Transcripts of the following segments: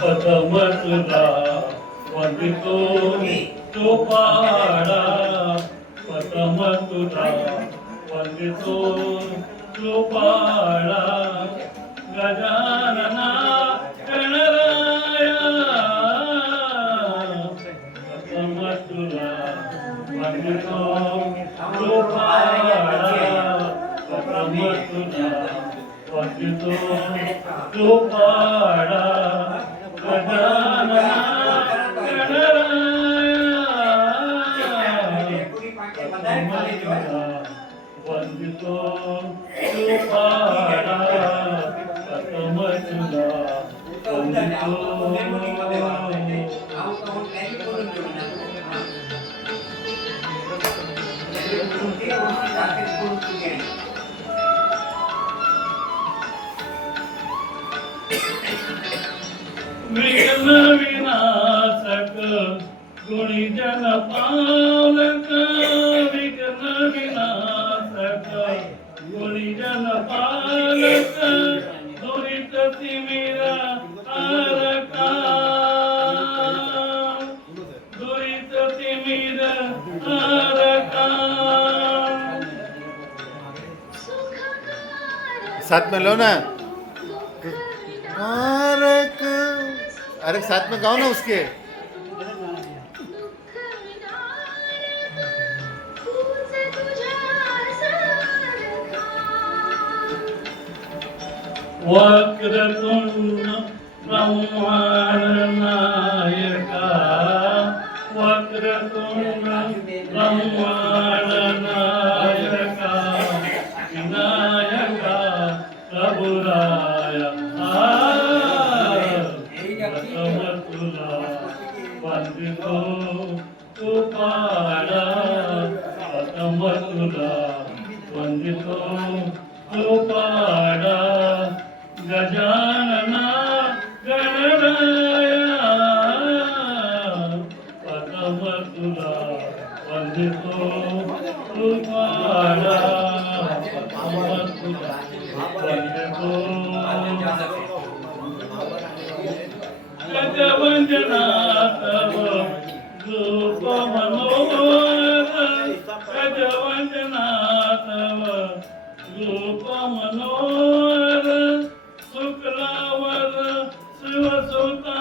प्रथम तुला वंदितो चोपाडा प्रथम तुला वंदितो चोपाडा गजानना गणराया प्रथम तुला वंदितो चोपाडा प्रथम तुला वंदितो चोपाडा गजानना गणराया वंदितो चोपाडा प्रथम तुला वंदितो विघ्न विनाशक गुणीजन पालक विघ्न विनाशक गुणीजन पालक दुरित तिमिर तारका दुरित तिमिर तारका। साथ में लो ना, अरे साथ में गाओ ना उसके। वक्रतुंड ब्रह्मांड नायका वक्रतुंड ब्रह्मांड नायका विनायका प्रभुराया प्रथम तुला वंदितो चोपाडा प्रथम तुला वंदितो चोपाडा गजानना गणराया प्रथम तुला वंदितो चोपाडा प्रथम तुला वंदितो गजवंजना तव रूप मनोहर गजवंजना तव रूप मनोहर शुक्लावर शिवसुता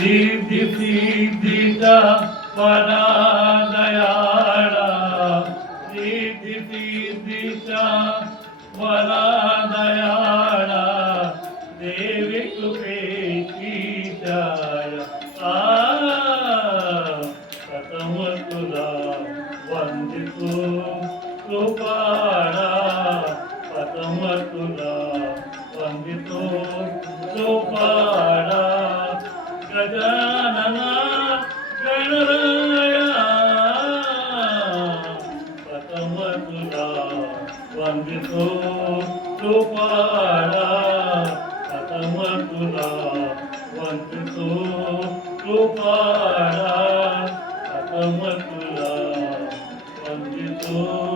निधि सिद्धीचा परा दयाळा निधि सिद्धीचा परा दयाळा देवी कृपेची जय प्रथम तुला वंदितो चोपाडा प्रथम तुला वंदितो चोपाडा गजानना गणराया प्रथम तुला वंदितो चोपाडा प्रथम तुला वंदितो चोपाडा प्रथम तुला वंदितो